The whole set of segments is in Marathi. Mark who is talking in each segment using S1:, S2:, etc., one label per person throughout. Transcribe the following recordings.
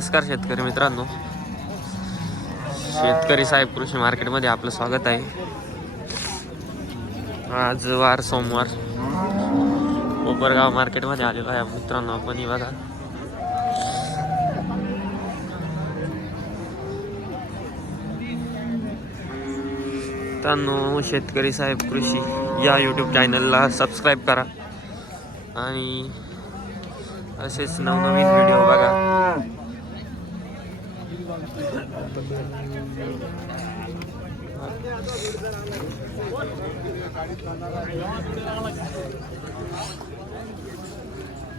S1: नमस्कार शेतकरी मित्रांनो. शेतकरी साहेब कृषी मार्केटमध्ये आपलं स्वागत आहे. आज वार सोमवार. कोपरगाव मार्केटमध्ये आलेलो आहे मित्रांनो आपण ही बघा. मित्रांनो शेतकरी साहेब कृषी या यूट्यूब चॅनलला सबस्क्राईब करा. आणि असेच नवनवीन व्हिडिओ बघा.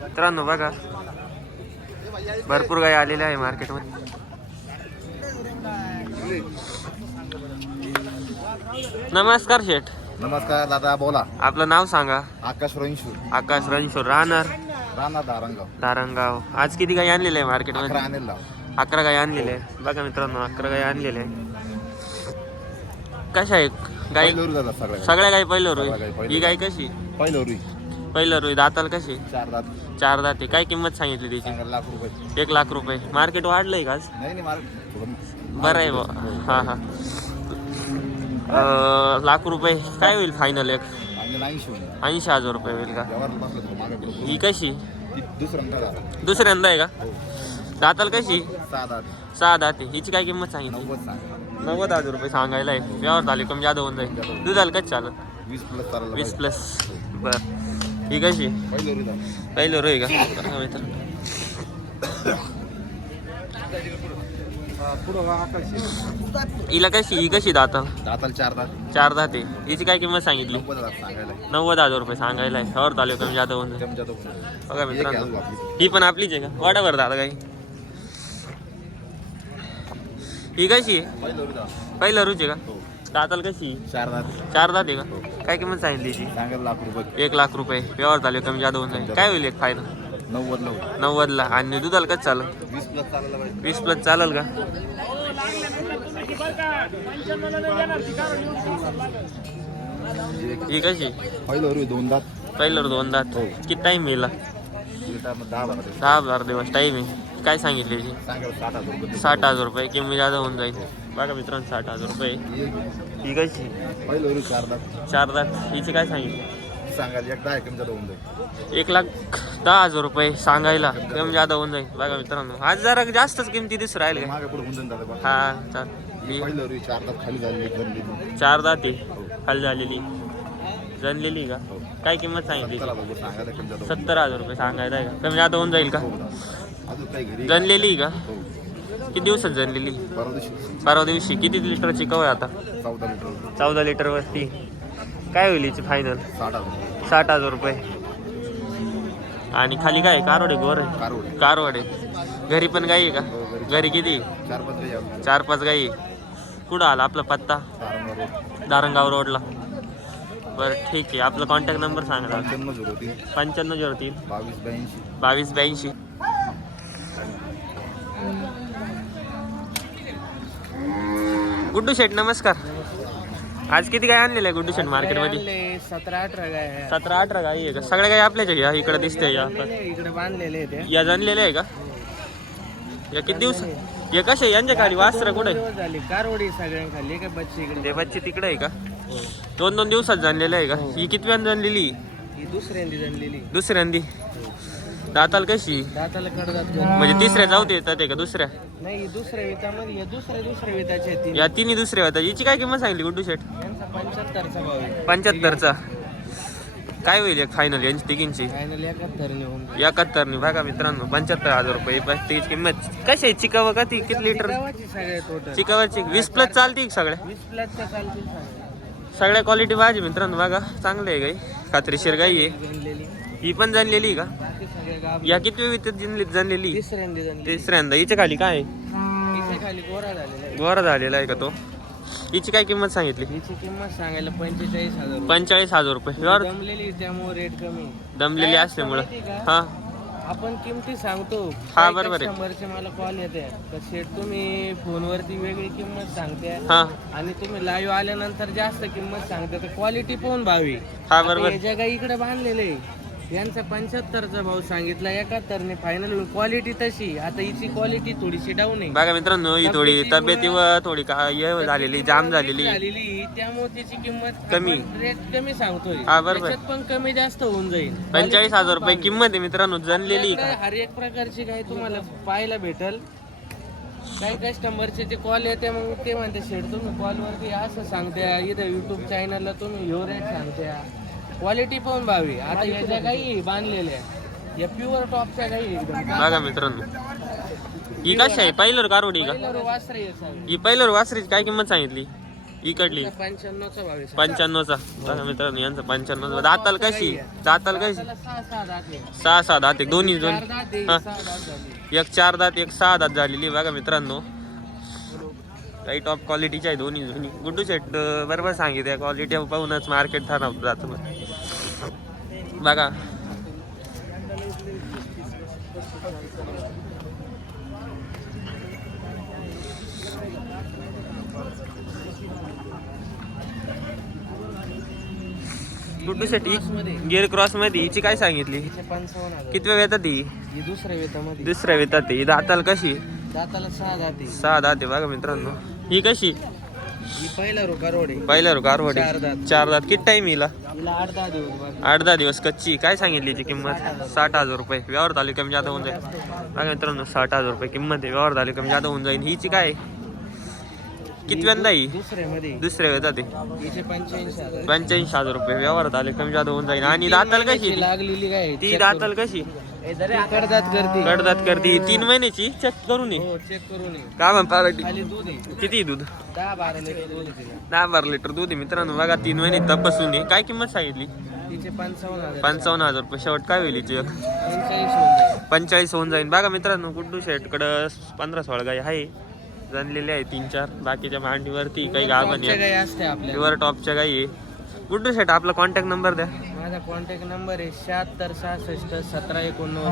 S1: मित्रांनो बघा. भरपूर गाय आलेल्या आहे मार्केटमध्ये. नमस्कार शेठ.
S2: नमस्कार दादा बोला.
S1: आपलं नाव सांगा.
S2: आकाश रणशूर.
S1: आकाश रणशोर. राहणार?
S2: राणा दारंगाव.
S1: तारंगाव आज किती गाय आणलेले आहे मार्केटमध्ये?
S2: आणेल लाव
S1: अकरा गाय आणलेले आहे. बघा मित्रांनो अकरा गाय आणलेले आहे. कशा आहे गाय?
S2: सगळ्या
S1: सगळ्या गाय पहिलं
S2: सगळ्या गाई
S1: रोई ही गाय कशी?
S2: पहिलं रुई
S1: पहिलं रोई दाताला कशी?
S2: चार दात.
S1: चार दाते काय किंमत सांगितली त्याची?
S2: सांगा लाख रुपये.
S1: एक लाख रुपये. मार्केट वाढलंय का आज?
S2: नाही नाही मार्क थोडं
S1: बरं आहे बा हां हां. अं, लाख रुपये. काय होईल फायनल एक?
S2: आणि नाही शिवून
S1: ऐंशी हजार रुपये होईल का?
S2: व्यवहार बसलं तो मागे पुढं.
S1: ही कशी?
S2: ती दादा
S1: दुसऱ्यांदा आहे का? दाताला कशी?
S2: सहा दात
S1: हिची काय किंमत सांगितली?
S2: नव्वद
S1: हजार रुपये सांगायला आहे. व्यवहार झाले कमी जादा होऊन जाईल. दुधाला कच चालत?
S2: वीस प्लस
S1: वीस प्लस बर. ही कशी?
S2: पहिलं
S1: रोय का. हिला कशी? ही कशी दाता?
S2: दाताला चार दात.
S1: चार दाते हिची काय किंमत सांगितली?
S2: नव्वद हजार
S1: रुपये सांगायला आहे. व्यवहार झाले कमी जादा होऊन जाईल.
S2: तो
S1: बघा मित्रांनो. ही पण आपलीच आहे का? वाटावर दादा काही. ही कशी? आहे
S2: पहिलं
S1: रुची का?
S2: हो.
S1: दाताला कशी?
S2: चार दात
S1: चार दाते का काय किंमत सांगितली
S2: रुपये.
S1: एक लाख रुपये. व्यवहार झाले कमी जादा होऊन जाईल. काय होईल एक फायदा?
S2: नव्वद नव्वद
S1: नव्वदला. आणि दुधाला कच चालेल?
S2: वीस प्लस चालला पाहिजे.
S1: वीस प्लस चालेल का? ही कशी?
S2: पहिलं दोन दात.
S1: पहिलं दोन दात.
S2: हो.
S1: किती टाइम येईल?
S2: दहा बारा दिवस.
S1: टाइम आहे. काय सांगितले याची
S2: साठ हजार रुपये
S1: किंमत जादा होऊन जाईल. बघा मित्रांनो साठ हजार रुपये. ही कशी?
S2: चार दात
S1: हिचे काय सांगितले?
S2: एक
S1: लाख दहा हजार रुपये सांगायला कमी जादा होऊन जाईल. बघा मित्रांनो आज जरा जास्तच किमती दिसू राहिले. हा चाल. ही
S2: पहिलं रुई चार दात खाली
S1: झालेली. जनलेली का? काय किंमत सांगितली? सत्तर हजार रुपये सांगायला आहे का? कमी जादा होऊन जाईल का?
S2: घरी
S1: जनलेली का?
S2: हो.
S1: किती दिवसात जनलेली
S2: परवा दिवशी.
S1: किती लिटरची कव आहे आता?
S2: चौदा लिटर
S1: चौदा वरती काय होईल हिची फायनल
S2: साठ हजार.
S1: रुपये. आणि खाली काय? कारवड गोर आहे?
S2: कारवड.
S1: घरी पण गाई आहे का? घरी. किती?
S2: चार पाच
S1: गाई. कुठं आला आपला पत्ता? दारंगाव रोडला. बरं ठीक आहे. आपला कॉन्टॅक्ट नंबर सांगा.
S2: पंच्याण्णव झिरो तीन. बावीस ब्याऐंशी.
S1: बावीस ब्याऐंशी. गुड्डू शेठ नमस्कार. आज किती काय आणलेलं आहे गुड्डू शेठ मार्केटमध्ये?
S3: सतरा अठरा गाय आहे.
S1: सतरा अठरा गाई आहे का? सगळ्या गाई आपल्याच आहे या इकडे दिसते या.
S3: आहे, इकडे बांधलेले आहे ते
S1: या जाणलेले आहे का? या किती दिवस हे कसे यांच्या खाली वास्त्र कुठे
S3: दिवस झाले कारवडी सगळ्यांखाली काय बच्चे इकडे
S1: देवाची तिकडे आहे का? दोन दोन दिवसात जाणलेलं आहे का? ही. किती जाणलेली
S3: ही दुसऱ्यांदी जणलेली
S1: दुसऱ्यांदी. दाताल कशी?
S3: दाताला कडदात
S1: म्हणजे तिसऱ्या जाऊ येतात आहे का दुसऱ्या?
S3: नाही दुसऱ्या वितामध्ये हे दुसऱ्या दुसऱ्या विताचे आहेत तीन
S1: या तिन्ही. दुसऱ्या होत्या हिची काय किंमत सांगितली गुड्डू
S3: यांचा पंच्याहत्तरचा भाव आहे.
S1: पंच्याहत्तरचा. काय होईल एक फायनल यांची तिघींची?
S3: फायनल एकाहत्तर नेऊन.
S1: एकाहत्तरनी. बघा मित्रांनो पंच्याहत्तर हजार रुपये. तिची किंमत. कशी आहे? चिकावं का ती? किती लिटर
S3: गावाची सगळे टोटल
S1: चिकावरची. वीस प्लस चालते का सगळ्या?
S3: वीस चालतील
S1: सगळ्या. क्वालिटी पाहिजे मित्रांनो बघा. चांगले आहे गाई. खात्रीशीर गाई आहे. ही पण जाणलेली का? या किती विकत जाणलेली
S3: तिसऱ्यांदी
S1: हिच्या खाली काय
S3: गोरा झालेला आहे.
S1: गोरा झालेला आहे का तो? हिची काय किंमत सांगितली?
S3: हिची किंमत सांगायला पंचेचाळीस हजार रुपये.
S1: पंचेचाळीस हजार रुपये.
S3: त्यामुळे रेट कमी
S1: दमलेली असल्यामुळं. हा.
S3: आपण किमती सांगतो.
S1: हा, बरोबर आहे.
S3: मला कॉल येते. तर शेट तुम्ही फोनवरती वेगळी किंमत सांगते आणि तुम्ही लाईव्ह आल्यानंतर जास्त किंमत सांगते तर क्वालिटी पाहून भावी.
S1: हा बरोबर.
S3: जगा इकडे बांधलेले यांचा पंच्याहत्तरचा भाव सांगितला. एकाहत्तरने फायनल क्वालिटी तशी. आता हिची क्वालिटी थोडीशी डाऊन आहे.
S1: बघा मित्रांनो ही थोडी तब्येतीवर थोडी का हे झालेली जाम झालेली.
S3: झालेली त्यामुळे त्याची किंमत
S1: कमी.
S3: रेट कमी सांगतोय.
S1: हा, बरोबर.
S3: त्याच्यात पण कमी जास्त होऊन जाईल.
S1: पंचेचाळीस हजार रुपये किंमत आहे मित्रांनो जनलेली
S3: आपल्याकडे हर एक प्रकारची गाय तुम्हाला पाहायला भेटल. काही कस्टमरचे ते कॉल येते मग ते म्हणते शेड तुम्ही कॉलवरती असं सांगत्या. इथं युट्यूब चॅनलला तुम्ही ह्यो रेट सांगत्या. क्वालिटी पण भावी आता याच्या काही बांधलेल्या या प्युअर टॉपच्या काही एकदम.
S1: बघा मित्रांनो. ही कशी आहे? पहिलं कारवडी का?
S3: पहिल्यावर वासरे आहे साहेब.
S1: ही पहिलं वासरीची काय किंमत सांगितली? इकडली
S3: पंच्याण्णवचा भावी साहेब.
S1: पंच्याण्णवचा. बघा मित्रांनो यांचं पंच्याण्णव दाताल कशी? दाताल कशी?
S3: सहा सहा दात आहे.
S1: सहा सहा दात एक दोन्ही दोन
S3: चार दात आहे,
S1: हा.
S3: सहा दात झाली.
S1: एक चार दात एक सहा दात झालेली बघा मित्रांनो. काही टॉप क्वालिटीचे आहे दोन्ही दोन्ही. गुड्डू शेट बरोबर सांगितलं क्वालिटी पाहूनच मार्केट ठरव जातं बघा. गुड्डू शेट. गिअर क्रॉसमध्ये हिची काय सांगितली. किती वेळ येतात ही?
S3: ही दुसऱ्या वेतामध्ये.
S1: दुसऱ्या येतात ही. दाताल कशी?
S3: दाताला सहा दाते.
S1: सहा दाते बघा मित्रांनो. ही कशी?
S3: ही पहिला
S1: रो कारवडी
S3: चार दात.
S1: चार दात. किती टाइम येईल
S3: हिला? आठ दहा दिवस बाकी.
S1: आठ दहा दिवस कच्ची. काय सांगितली ती किंमत? साठ हजार. रुपये. व्यवहार झाली कमी जादा होऊन जाईल. बघा मित्रांनो साठ हजार रुपये किंमत आहे. व्यवहार झाली कमी जादा होऊन जाईल. हिची काय? कितव्यांदा ही
S3: दुसऱ्यामध्ये.
S1: दुसऱ्या येतात ते
S3: हिचे पंच्याऐंशी हजार.
S1: पंच्याऐंशी हजार रुपये. व्यवहार झाले कमी जादा होऊन जाईल. आणि दाताल कशी?
S3: ती लागलेली काय?
S1: ती दाताल कशी?
S3: कडदात करते
S1: कडदात करते तीन महिन्याची? चेक करून ये.
S3: हो चेक करून ये.
S1: काय म्हणता
S3: खाली दूध आहे.
S1: किती दूध?
S3: दहा बारा लिटर दूध आहे तिला.
S1: दहा बारा लिटर दूध आहे मित्रांनो. बघा तीन महिने तपासून आहे काय किंमत सांगितली?
S3: तिचे पंचावन्न हजार.
S1: पंचावन्न हजार रुपये. शेवट काय होईल हिची? एक?
S3: पंच्याऐंशी होऊन जाईल.
S1: पंचेचाळीस होऊन जाईल. बघा मित्रांनो गुड्डू शेटकडं पंधरा सोळा गाई आहे. जणलेले आहे तीन चार. बाकीच्या मांडीवरती काही गाभण
S3: टॉपच्या गाई असते आपल्या.
S1: प्युअर टॉपच्या गाई आहे. गुड्डू शेट आपला कॉन्टॅक्ट नंबर द्या.
S3: माझा कॉन्टॅक्ट नंबर आहे शहात्तर सहासष्ट सतरा एकोणनव्वद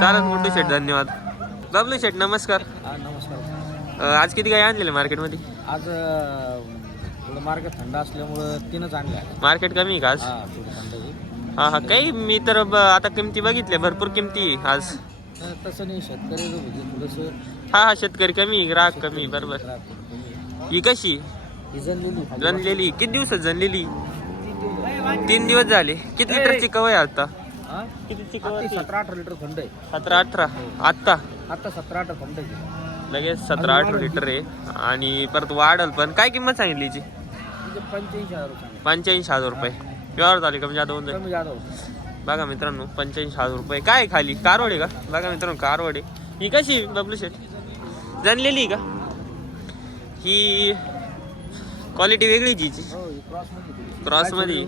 S1: चालेल गुड्डू शेट धन्यवाद. बबलू शेट नमस्कार.
S3: नमस्कार.
S1: अं, आज किती गाई आणलेले मार्केटमध्ये?
S3: आज थोडं मार्केट थंड असल्यामुळं तीनच आणल्या.
S1: मार्केट कमी आहे का आज?
S3: हा थोडी थंड आहे.
S1: हा हा काही मी तर ब- आता किमती बघितल्या भरपूर किमती आहे आज.
S3: तर तसं नाही शेतकरी म्हणजे थोडंसं.
S1: हा हा शेतकरी कमी ग्राहक कमी बरोबर. ही कशी?
S3: ही जनलेली
S1: किती दिवसात जनलेली तीन दिवस झाले. किती लिटरची कवय आहे आता?
S3: हा?
S1: कितीची कवय
S3: सतरा अठरा लिटर थंड आहे.
S1: सतरा अठरा आत्ता
S3: आता सतरा अठरा थंड आहे.
S1: लगेच सतरा अठरा लिटर आहे. आणि परत वाढल पण. काय किंमत सांगितली हिची?
S3: तिचे पंच्याऐंशी हजार रुपये
S1: पंच्याऐंशी हजार रुपये. व्यवहार झाले कमी जादा होऊन जाईल?
S3: कमी जादा होतं.
S1: बघा मित्रांनो पंच्याऐंशी हजार रुपये. काय खाली? कारवडे का? बघा मित्रांनो कारवडे ही कशी बबलू शेट जाणलेली का? ही क्वालिटी वेगळीच हिची.
S3: हो ही क्रॉसमध्ये दिली.
S1: क्रॉसमध्ये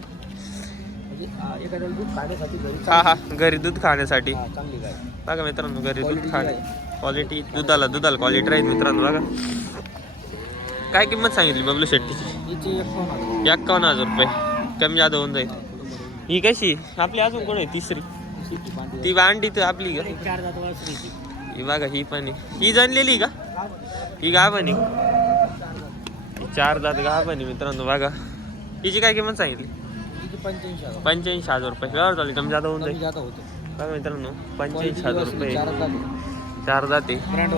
S3: म्हणजे आ, एखाद्याला दूध खाण्यासाठी घरी
S1: हा हा. घरी दूध खाण्यासाठी.
S3: हा, चांगली गाय.
S1: बघा मित्रांनो घरी दूध
S3: Quality
S1: खाणे. क्वालिटी दुधाला दुधाला क्वालिटी राहील मित्रांनो बघा. काय किंमत सांगितली बबलू शेट्टीची?
S3: हजार.
S1: एक्कावन्न हजार रुपये. कमी जादा होऊन जाईल. ही कशी? आपली अजून कोण आहे? तिसरी.
S3: शेती
S1: ती भांडी तर आपली का?
S3: चार जात ती.
S1: ही बघा ही पण आहे. ही जाणलेली का? ही गाभण आहे. ही चार दात गाभण आहे मित्रांनो बघा. हिची काय किंमत सांगितली?
S3: पंच्याऐंशी हजार.
S1: पंच्याऐंशी हजार रुपये. व्यवहार झाले कमी जादा होऊन जाईल.
S3: होते.
S1: बघा मित्रांनो पंच्याऐंशी हजार रुपये.
S3: चार जात. ब्रँड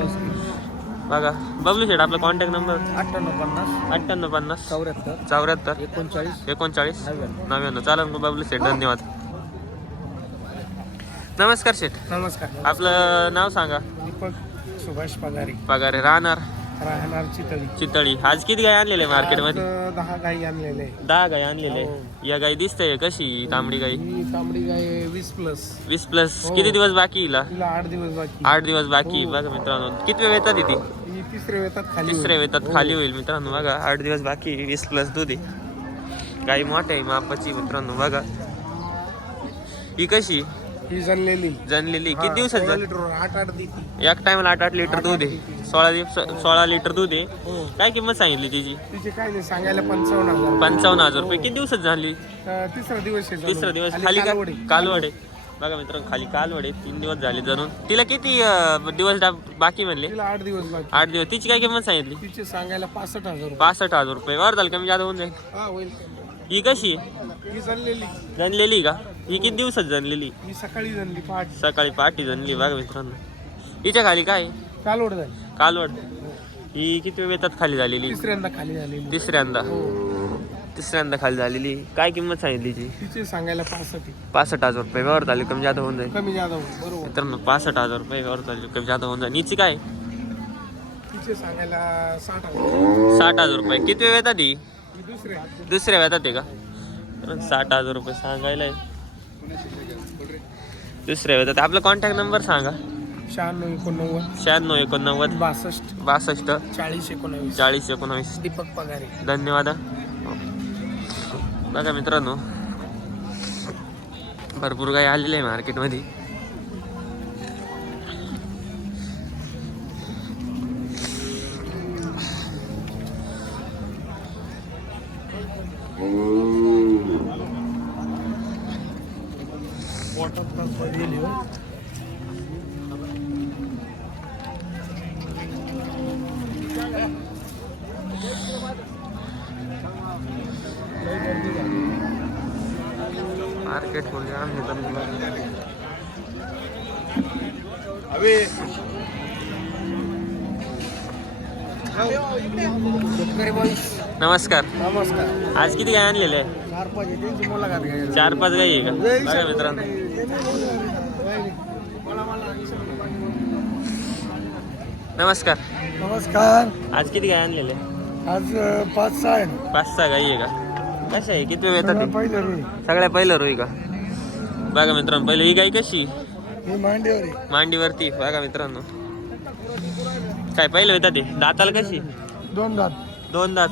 S1: बघा बबलू शेट आपला कॉन्टॅक्ट नंबर
S3: अठ्ठ्याण्णव पन्नास.
S1: अठ्ठ्याण्णव पन्नास.
S3: चौऱ्याहत्तर.
S1: चौऱ्याहत्तर.
S3: एकोणचाळीस.
S1: एकोणचाळीस.
S3: नव्याण्णव.
S1: नव्याण्णव. चालेल मग बबलू शेठ धन्यवाद. नमस्कार शेठ.
S3: नमस्कार.
S1: आपलं नाव सांगा.
S3: दीपक सुभाष पगारे.
S1: पगारे राहणार.
S3: राहणार चितळी.
S1: चितळी. आज किती गाय आणलेले मार्केटमध्ये?
S3: आज दहा गाई आणलेले.
S1: दहा गाय आणलेले. या गाय दिसते कशी तांबडी गाई?
S3: ही तांबडी गाय वीस प्लस
S1: वीस प्लस
S3: हो.
S1: किती दिवस बाकी हिला?
S3: तिला आठ दिवस बाकी.
S1: आठ दिवस बाकी.
S3: हो.
S1: बघा मित्रांनो किती वेळ येतात ती
S3: ही तिसऱ्या वेतात खाली
S1: तिसऱ्या
S3: होईल.
S1: वेतात
S3: हो.
S1: खाली होईल मित्रांनो बघा. आठ दिवस बाकी वीस प्लस दूध आहे. गाई मोठ्या आहे मापाची मित्रांनो बघा. ही कशी?
S3: ही जनलेली
S1: जनलेली किती दिवसात
S3: सोळा
S1: जण
S3: लिटर आठ आठ देती.
S1: एक टाइमला आठ आठ लिटर दूध आहे. सोळा दिवस सोळा लिटर दूध आहे.
S3: हो.
S1: काय किंमत सांगितली तिची?
S3: तिचे काय नाही सांगायला पंचावन्न हजार.
S1: पंचावन्न हजार रुपये. किती दिवसात झाली?
S3: अं, तिसरा दिवस आहे
S1: तिसरा. दिवस.
S3: खाली कालवड.
S1: बघा मित्रांनो खाली कालवड. तीन दिवस झाले जणून तिला किती अं, दिवस डा- बाकी म्हणले?
S3: तिला आठ दिवस बाकी.
S1: आठ दिवस. तिची काय किंमत सांगितली?
S3: तिचे सांगायला पासष्ट हजार रुपये.
S1: पासष्ट हजार रुपये. वर झालं कमी जादा होऊन जाईल.
S3: हा होईल.
S1: ही कशी आहे?
S3: ही चाललेली
S1: जनलेली का? ही किती दिवसात जनलेली
S3: मी सकाळी जणली पहाट.
S1: सकाळी पहाटे जनली बघा मित्रांनो. हिच्या खाली काय?
S3: कालोड झाली.
S1: कालवड. ही किती वेळात खाली झालेली?
S3: तिसऱ्यांदा खाली झालेली.
S1: तिसऱ्यांदा. तिसऱ्यांदा खाली झालेली. काय किंमत सांगितली
S3: तिचे सांगायला पासष्ट.
S1: पासष्ट हजार रुपये. व्यवहार झाले कमी जादा होऊन जाईल.
S3: कमी जादा होईल बरोबर.
S1: मित्रांनो पासष्ट हजार रुपये व्यवहार झाले कमी जादा होऊन जाईल. हिची काय?
S3: तिचे सांगायला साठ हजार.
S1: साठ हजार रुपये. किती वेळ येतात ही
S3: ही दुसऱ्या.
S1: दुसऱ्या वेळात आहे का? तर साठ हजार रुपये सांगायला आहे. दुसऱ्या वेळात आपला कॉन्टॅक्ट नंबर सांगा.
S3: शहाण्णव एकोणनव्वद.
S1: शहाण्णव एकोणनव्वद.
S3: बासष्ट.
S1: बासष्ट.
S3: चाळीस एकोणावीस.
S1: चाळीस एकोणावीस.
S3: दीपक पगारे.
S1: धन्यवाद. बघा मित्रांनो. भरपूर काही आलेले आहे मार्केटमध्ये
S3: वॉटर प्लस गेली हो
S1: मार्केट बोलले आम्ही पण
S3: शेतकरी बॉईस
S1: नमस्कार।
S3: नमस्कार।
S1: आज किती काय आणलेले आहे
S3: चार पाच आहे त्यांची मुलाखत घ्यायला
S1: चार पाच गाई आहे का? बघा मित्रांनो. नमस्कार.
S3: नमस्कार.
S1: आज किती काय आणलेले?
S3: आज पाच सहा आहे ना.
S1: पाच सहा गाई आहे का? कशा आहे? किती वेळ येतात? ते?
S3: पहिलं रोई.
S1: सगळ्या पहिलं रोई का? बघा मित्रांनो पहिलं ही गाई कशी?
S3: ही मांडीवर आहे.
S1: मांडीवरती. बघा मित्रांनो. काय पहिलं येतात ते? दाताला कशी?
S3: दोन दात.
S1: दोन दात.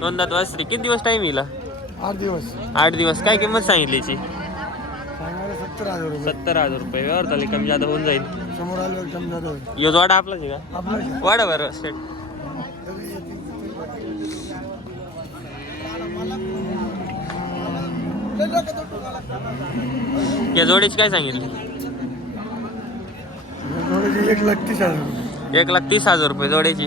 S1: दोन दात वासरी. किती दिवस टाइम येईल
S3: आठ दिवस.
S1: आठ दिवस. काय किंमत सांगितली याची?
S3: सांगायला सत्तर हजार रुपये.
S1: सत्तर हजार रुपये. व्यवहार झाले कमी जादा होऊन जाईल.
S3: समोर आल्यावर कमी जात
S1: यो जोडा आपलाच आहे का?
S3: आपलं
S1: वाडा बरं सेट या जोडीची काय सांगितली?
S3: थोडीशी एक लाख तीस हजार रुपये.
S1: एक लाख तीस हजार रुपये जोड्याची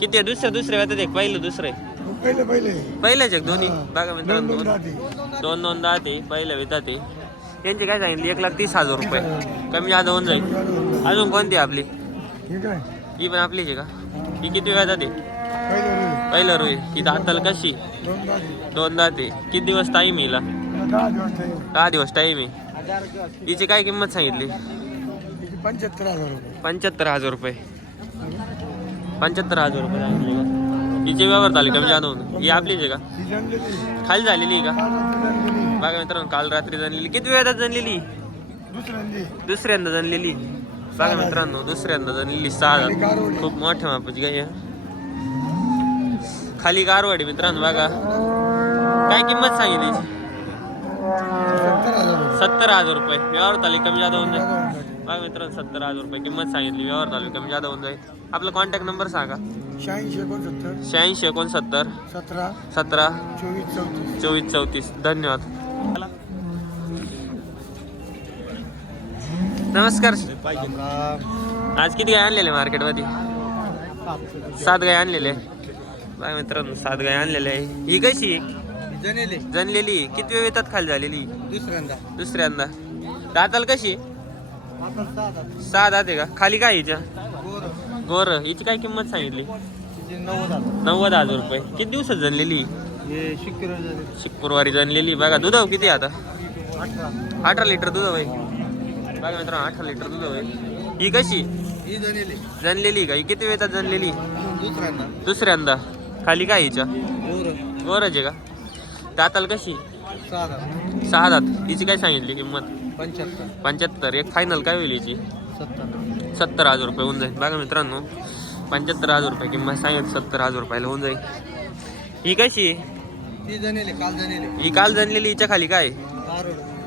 S1: किती आहे? दुसऱ्या दुसऱ्या वेळात एक पहिलं दुसरं आहे.
S3: पहिले पहिले
S1: पहिल्याच एक दोन्ही. बघा
S3: दोन
S1: मित्रांनो
S3: दोन
S1: दोन
S3: दाती.
S1: दोन दोन दहा ते पहिल्या वेळात ते त्यांची काय सांगितली? एक लाख तीस हजार रुपये. कमी जादा होऊन जाईल. अजून कोणती आहे आपली? ही पण आपलीच आहे का? ही किती वेळात आहे?
S3: पहिले रोई.
S1: ही दाताल कशी?
S3: दोन दाती
S1: दोन दाते किती दिवस टाईम येईल
S3: दहा दिवस टाईम
S1: आहे. हिची काय किंमत सांगितली?
S3: पंच्याहत्तर हजार रुपये.
S1: पंच्याहत्तर हजार रुपये. पंच्याहत्तर हजार रुपये हिचे व्यवहार झाले कमी होऊन. ही आपलीच आहे का? खाली झालेली आहे का? बघा मित्रांनो काल रात्री जनलेली किती वेळात जनलेली
S3: दुसऱ्यांदी.
S1: दुसऱ्यांदा जनलेली बघा मित्रांनो दुसऱ्यांदा जनलेली सहा. खूप मोठ्या मापाची गाय. खाली कारवाडी मित्रांनो बघा. काय किंमत सांगितली?
S3: सत्तर हजार रुपये.
S1: व्यवहार झाले कमी जादा होऊन जाईल. बघा मित्रांनो सत्तर हजार रुपये किंमत सांगितली. व्यवहार झाले कमी जादा होऊन जाईल. आपला कॉन्टॅक्ट नंबर सांगा.
S3: शहाऐंशी एकोणसत्तर.
S1: शहाऐंशी एकोणसत्तर.
S3: सतरा.
S1: सतरा.
S3: चोवीस चौतीस.
S1: चोवीस चौतीस. धन्यवाद. नमस्कार. आज किती गाय आणलेले मार्केटमध्ये? सात गाय आणलेले. बघा मित्रांनो सात गाय आणलेले आहे. ही कशी आहे? जनलेली किती वेळ येतात खाली झालेली?
S3: दुसऱ्यांदा.
S1: दुसऱ्यांदा. दाताल कशी आहे?
S3: सहा दात.
S1: दाते का? खाली काय हिच्या
S3: गोर.
S1: गोर. हिची काय किंमत सांगितली?
S3: नव्वद हजार
S1: रुपये. किती दिवसात जनलेली शुक्रवारी जनलेली. बघा दूध किती आहे आता?
S3: अठरा
S1: लिटर दूध होय बघा मित्रांनो अठरा लिटर दूध होय ही कशी? जनलेली. का? ही किती वेळात जनलेली?
S3: दुसऱ्यांदा.
S1: दुसऱ्यांदा. खाली काय हिच्या?
S3: गोर
S1: गोरच आहे का? दाताल कशी?
S3: सहा दात.
S1: हिची काय सांगितली किंमत?
S3: पंच्याहत्तर.
S1: पंच्याहत्तर. एक फायनल काय होईल हिची?
S3: सत्तर.
S1: हजार रुपये होऊन जाईल. बघा मित्रांनो पंच्याहत्तर हजार रुपये किंमत सांगितली सत्तर हजार रुपयाला होऊन जाईल. ही कशी? आहे?
S3: ती जणेले काल जणेले.
S1: ही काल जनलेली हिच्या खाली काय?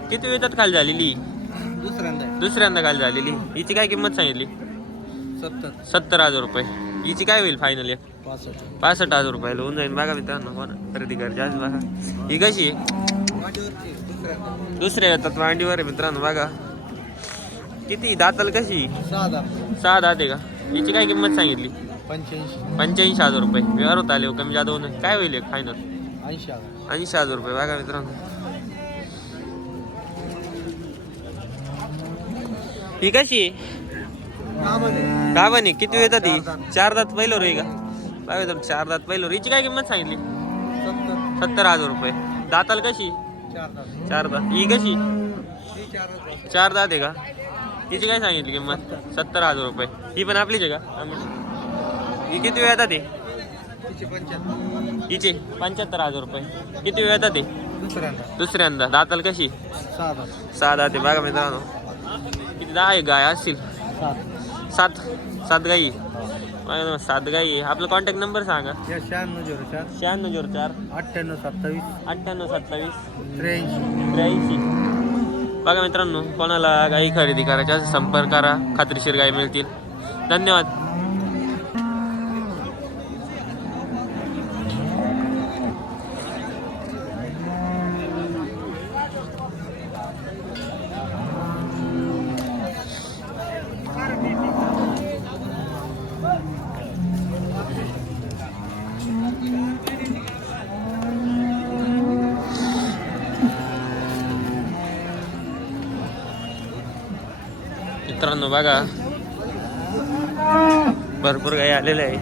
S1: किती वेळात खाली झालेली?
S3: दुसऱ्यांदा
S1: दुसऱ्यांदा खाली झालेली. हिची काय किंमत सांगितली?
S3: सत्तर.
S1: सत्तर हजार रुपये. हिची काय होईल फायनल एक
S3: पासष्ट.
S1: पासष्ट हजार रुपयाला होऊन जाईल बघा मित्रांनो. हो ना खरेदी करायची आज बघा. ही कशी आहे?
S3: दुसऱ्यांदा.
S1: दुसऱ्या येतात मांडीवर आहे मित्रांनो बघा. किती दाताल कशी
S3: सहा दात.
S1: सहा दात आहे का? हिची काय किंमत सांगितली?
S3: पंच्याऐंशी.
S1: पंच्याऐंशी हजार रुपये. व्यवहार होत आले हो, कमी जादा होऊन. काय होईल फायनल
S3: ऐंशी हजार.
S1: रुपये बघा मित्रांनो.
S3: ही
S1: कशी? गावाने किती वेळ ती चार दात पहिलो रे का? बघा तर चार दात पहिलो हिची काय किंमत सांगितली? सत्तर हजार रुपये. दाताल कशी? चार दात. ही कशी? चार दात आहे का? तिची काय सांगितली किंमत? सत्तर हजार रुपये. ही पण आपलीच आहे का? ही किती वेळ येतात ती हिचे पंच्याहत्तर हजार रुपये. किती वेळ येतात ते? दुसऱ्यांदा. दाताल कशी? सहा दाते बघा मित्रांनो. किती दहा आहे गाय असतील? सात. सात. गाई. बघा सात गाई आहे. आपला कॉन्टॅक्ट नंबर सांगा.
S2: शहाण्णव झिरो चार.
S1: शहाण्णव झिरो चार.
S2: अठ्ठ्याण्णव सत्तावीस.
S1: अठ्ठ्याण्णव सत्तावीस.
S2: त्र्याऐंशी.
S1: त्र्याऐंशी. बघा मित्रांनो कोणाला गाई खरेदी करायची असेल संपर्क करा. खात्रीशीर गाई मिळतील. धन्यवाद. मित्रांनो बघा. भरपूर गाई आलेले आहे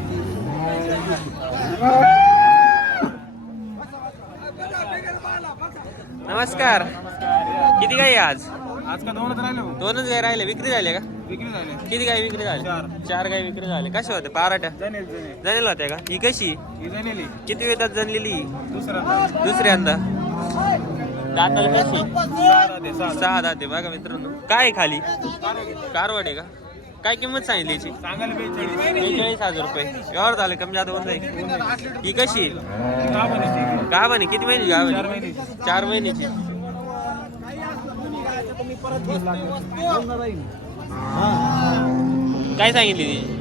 S1: नमस्कार. किती गाई आहे आज?
S2: आज का दोनच राहिले
S1: दोनच गाई राहिले. विक्री झाले का?
S2: विक्री झाले.
S1: किती गाई विक्री झाले?
S2: चार.
S1: चार गाई विक्री झाले. कशा होते? पाराट्या
S2: जनेल जनेल
S1: जणेल होत्या का? ही कशी?
S2: ही जनेली
S1: किती वेळात जनलेली
S2: दुसरा
S1: दुसऱ्यांदा. दाताल कशी?
S2: सहा
S1: दाते बघा मित्रांनो. काय खाली? कारवाड आहे का? काय किंमत सांगितली याची?
S2: बेचाळीस
S1: हजार रुपये. व्यवहार झाले कमी जादा होऊन जाईल ही कशी?
S2: का म्हणे
S1: किती महिन्याची गाव
S2: चार महिन्याची
S1: चार महिन्याची. काय सांगितली ती?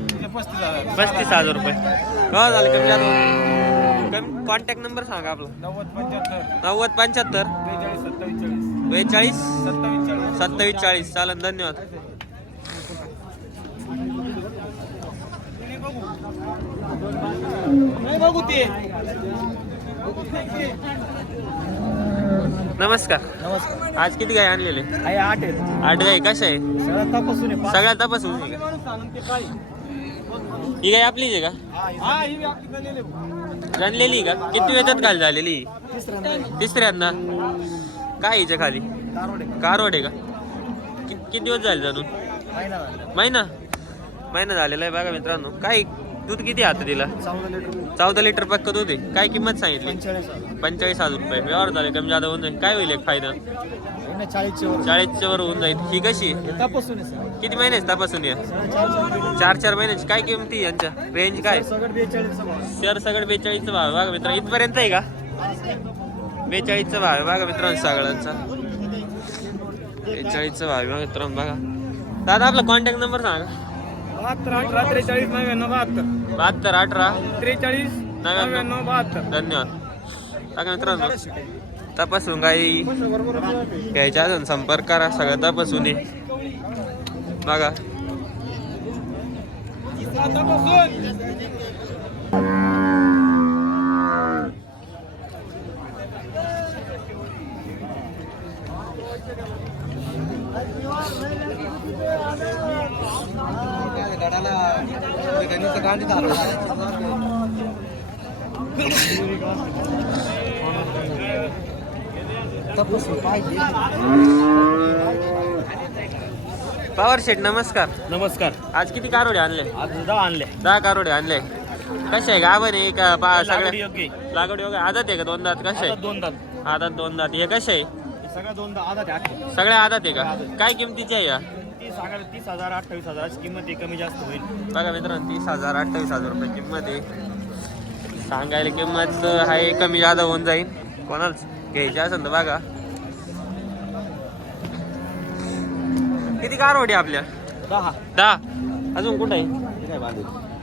S2: पस्तीस हजार
S1: रुपये. व्यवहार झाले कमी जादा कमी कॉन्टॅक्ट नंबर सांगा आपला.
S2: नव्वद पंच्याहत्तर.
S1: नव्वद पंच्याहत्तर.
S2: बेचाळीस सत्तावीस चाळीस.
S1: बेचाळीस?
S2: सत्तावीस चाळीस.
S1: सत्तावीस चाळीस. चालन धन्यवाद. नमस्कार.
S2: नमस्कार.
S1: आज किती गाय आणलेले?
S2: आहे आठ आहेत.
S1: आठ गाय कशा आहे
S2: सगळ्या तपासून आहे.
S1: सगळ्या तपासून
S2: काय
S1: ही गाय आपलीच आहे का. जाणलेली का? किती वेळात घाल झालेली?
S2: तिसऱ्यांदा.
S1: काय हिच्या खाली?
S2: कारवड आहे.
S1: का? किती दिवस झाले जाणून
S2: महिना.
S1: महिना झालेला आहे बघा मित्रांनो. काय दूध किती आता तिला?
S2: चौदा लिटर
S1: पक्क दूध आहे. काय किंमत सांगितली?
S2: पंचेचाळीस हजार
S1: रुपये. व्यवहार झाले कमी जादा होऊन जाईल. काय होईल एक फायदा?
S2: चाळीसच्या वर.
S1: चाळीसच्या वर होऊन जाईल. ही कशी?
S2: तपासून
S1: किती महिन्याची तपासून या? चार चार महिन्याची. काय किंमती यांच्या? रेंज काय?
S2: सगळं बेचाळीस
S1: शहर सगळं बेचाळीसचा भाव. बघा मित्र इथपर्यंत आहे का? बेचाळीसचा भाव बघा मित्रांनो सगळ्यांचा. बेचाळीसचा भाव बघा मित्रांनो बघा. दादा आपला कॉन्टॅक्ट नंबर सांगा.
S2: बहात्तर अठरा त्रेचाळीस नव्याण्णव बहात्तर.
S1: बहात्तर अठरा.
S2: त्रेचाळीस
S1: नव्याण्णव.
S2: नव्याण्णव बहात्तर.
S1: धन्यवाद. मित्रांनो. तपासून काही घ्यायच्या अजून संपर्क करा सगळं तपासून ये बघा पवार शेठ नमस्कार.
S2: नमस्कार.
S1: आज किती कारोडे आणले?
S2: आज दहा आणले.
S1: दहा कारोडे आणले. कसे आहे? गाभण आहे का? पा सगळे
S2: आहे.
S1: लागवड योग्य आदत आहे का दोन दात? कसे आहे?
S2: दोन दात.
S1: आदत दोन दात. हे कसे आहे?
S2: सगळ्या दोन दात आधा आठ
S1: सगळ्या आदत आहे का? काय किमतीची आहे या?
S2: तीस हजार अठ्ठावीस हजाराची किंमत आहे कमी जास्त होईल.
S1: बघा मित्रांनो तीस हजार अठ्ठावीस हजार रुपये किंमत आहे. सांगायला किंमत आहे कमी जादा होऊन जाईल. कोणाला घ्यायची असेल तर बघा किती कारवडी आपल्या?
S2: दहा.
S1: दहा? अजून कुठं आहे?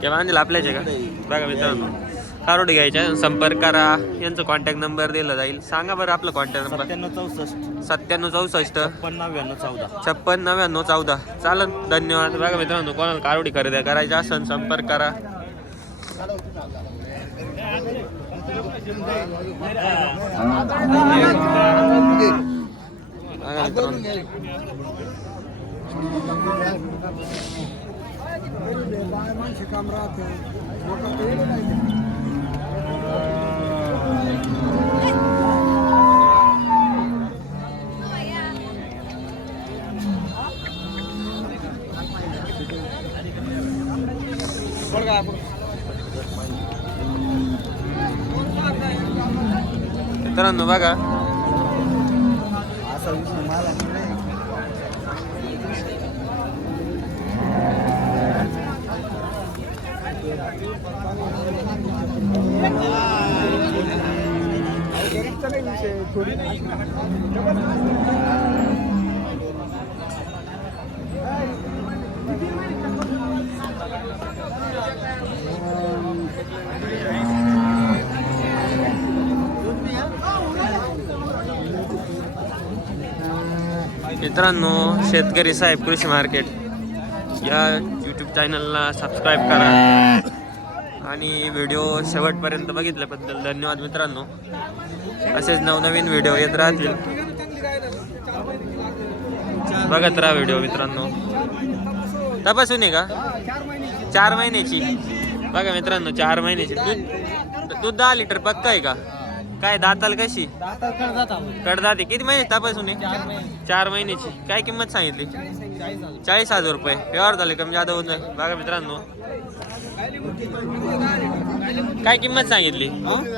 S1: ते बांधील. आपल्याच का? बघा मित्रांनो. कारवडी घ्यायच्या संपर्क करा. यांचा कॉन्टॅक्ट नंबर दिला जाईल. सांगा बरं आपला कॉन्टॅक्ट नंबर
S2: सत्त्याण्णव चौसष्ट.
S1: सत्त्याण्णव चौसष्ट.
S2: पन्नास नव्याण्णव चौदा.
S1: छप्पन नव्याण्णव चौदा. चालन धन्यवाद. बघा मित्रांनो कोणाला कारोडी खरेदी करायच्या असेल संपर्क करा. बघा मित्रांनो मित्रांनो बघा. मित्रांनो शेतकरी साहेब कृषी मार्केट या यूट्यूब चॅनलला सबस्क्राईब करा. आणि व्हिडिओ शेवटपर्यंत बघितल्याबद्दल धन्यवाद मित्रांनो. असेच नवनवीन व्हिडिओ येत राहतील. बघत राहा व्हिडिओ मित्रांनो. तपासून आहे का चार महिन्याची. बघा मित्रांनो चार महिन्याची. दूध दूध दहा लिटर पक्का आहे का? काय दाताल कशी? कडदाते किती महिने तपासून चार महिन्याची काय किंमत सांगितली? चाळीस हजार. रुपये. व्यवहार झाले कमी जादा होऊन जाईल. बघा मित्रांनो. काय किंमत सांगितली?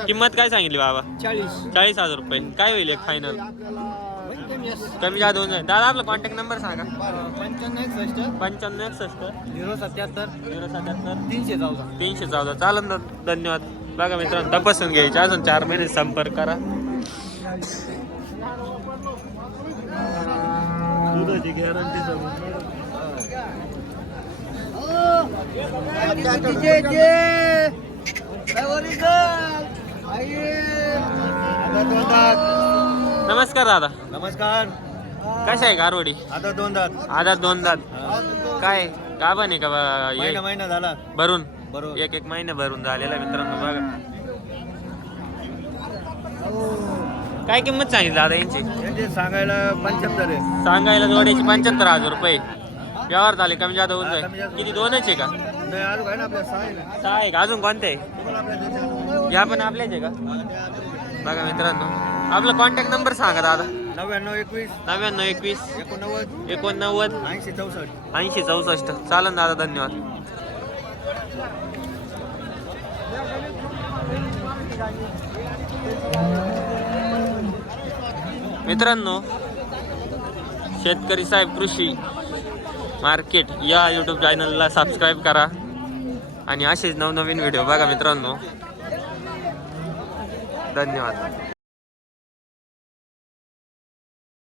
S1: किंमत काय सांगितली बाबा?
S3: चाळीस.
S1: चाळीस हजार रुपये. काय होईल एक फायनल कमी जादा होऊन जाईल. दादा आपला कॉन्टॅक्ट नंबर सांगा.
S3: पंच्याण्णव एकसष्ट.
S1: पंच्याण्णव एकसष्ट.
S3: झिरो सत्याहत्तर.
S1: झिरो सत्याहत्तर.
S3: तीनशे चौदा.
S1: तीनशे चौदा. चालन धन्यवाद. बघा मित्रांनो तपासून घ्यायचे. अजून चार महिने संपर्क करा.
S2: दुधाची
S1: नमस्कार दादा.
S2: नमस्कार.
S1: कशा आहे गारवडी?
S2: आता दोन दात.
S1: आधार दोन दात. काय गाभण आहे का बा- हे?
S2: महिना महिना झाला.
S1: भरून?
S2: बरोबर.
S1: एक एक महिना भरून झालेला मित्रांनो बघा. काय किंमत सांगितली दादा यांची?
S2: सांगायला पंच्याहत्तर आहे.
S1: सांगायला जोड्याची पंच्याहत्तर हजार रुपये. व्यवहार झाले कमी जादा होऊन जाईल. किती दोनच आहे का?
S2: नाही अजून आहे ना आपल्या सहा आहे ना.
S1: सहा आहे का? अजून कोणते?
S2: तुम्हाला आपल्या
S1: या पण आपल्याच आहे का? बघा मित्रांनो. आपला कॉन्टॅक्ट नंबर सांगा दादा.
S2: नव्याण्णव एकवीस.
S1: नव्याण्णव एकवीस.
S2: एकोणनव्वद.
S1: एकोणनव्वद.
S2: ऐंशी चौसष्ट.
S1: ऐंशी चौसष्ट. चालन दादा धन्यवाद. मित्रांनो शेतकरी साहेब कृषी मार्केट या यूट्यूब चॅनलला सबस्क्राईब करा. आणि असेच नवनवीन व्हिडिओ बघा मित्रांनो. धन्यवाद.